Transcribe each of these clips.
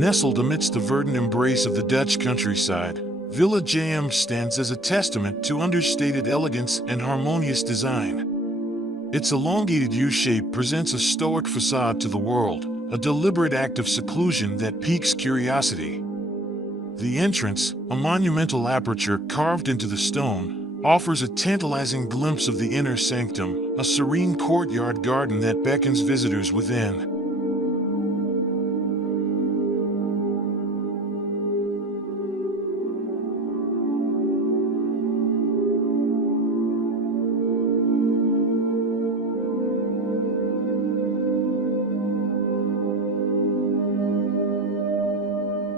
Nestled amidst the verdant embrace of the Dutch countryside, Villa JM stands as a testament to understated elegance and harmonious design. Its elongated U-shape presents a stoic facade to the world, a deliberate act of seclusion that piques curiosity. The entrance, a monumental aperture carved into the stone, offers a tantalizing glimpse of the inner sanctum, a serene courtyard garden that beckons visitors within.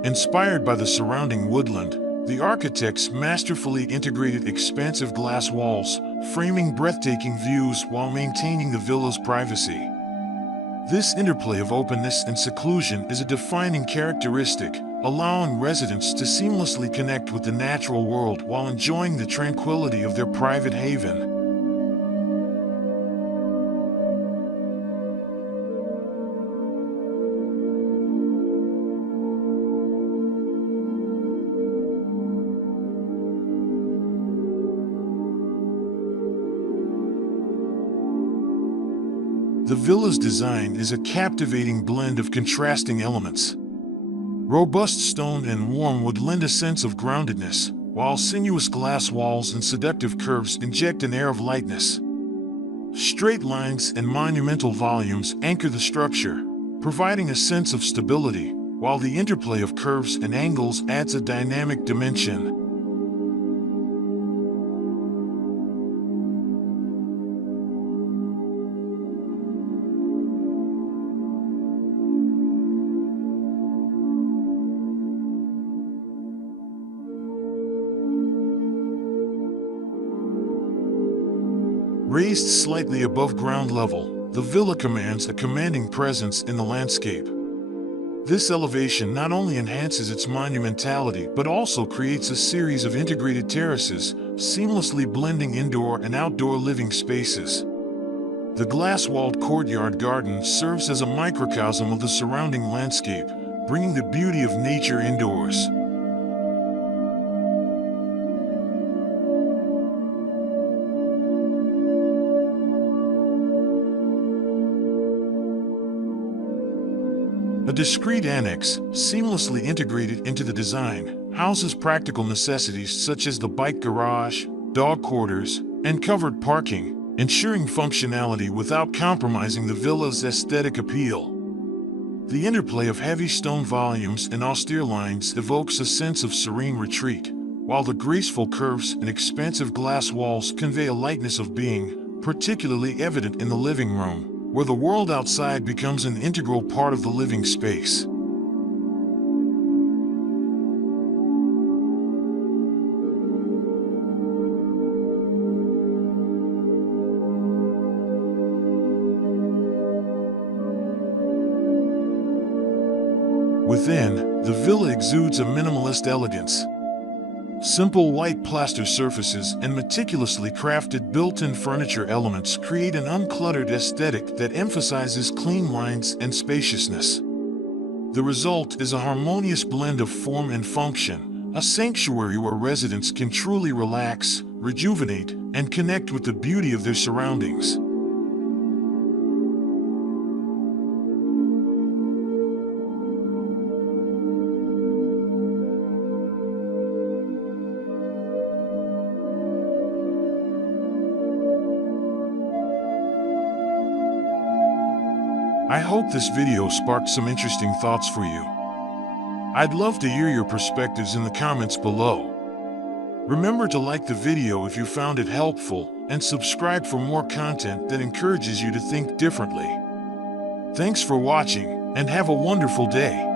Inspired by the surrounding woodland, the architects masterfully integrated expansive glass walls, framing breathtaking views while maintaining the villa's privacy. This interplay of openness and seclusion is a defining characteristic, allowing residents to seamlessly connect with the natural world while enjoying the tranquility of their private haven. The villa's design is a captivating blend of contrasting elements. Robust stone and warm wood lend a sense of groundedness, while sinuous glass walls and seductive curves inject an air of lightness. Straight lines and monumental volumes anchor the structure, providing a sense of stability, while the interplay of curves and angles adds a dynamic dimension. Raised slightly above ground level, the villa commands a commanding presence in the landscape. This elevation not only enhances its monumentality but also creates a series of integrated terraces, seamlessly blending indoor and outdoor living spaces. The glass-walled courtyard garden serves as a microcosm of the surrounding landscape, bringing the beauty of nature indoors. A discreet annex, seamlessly integrated into the design, houses practical necessities such as the bike garage, dog quarters, and covered parking, ensuring functionality without compromising the villa's aesthetic appeal. The interplay of heavy stone volumes and austere lines evokes a sense of serene retreat, while the graceful curves and expansive glass walls convey a lightness of being, particularly evident in the living room, where the world outside becomes an integral part of the living space. Within, the villa exudes a minimalist elegance. Simple white plaster surfaces and meticulously crafted built-in furniture elements create an uncluttered aesthetic that emphasizes clean lines and spaciousness. The result is a harmonious blend of form and function, a sanctuary where residents can truly relax, rejuvenate, and connect with the beauty of their surroundings. I hope this video sparked some interesting thoughts for you. I'd love to hear your perspectives in the comments below. Remember to like the video if you found it helpful, and subscribe for more content that encourages you to think differently. Thanks for watching, and have a wonderful day.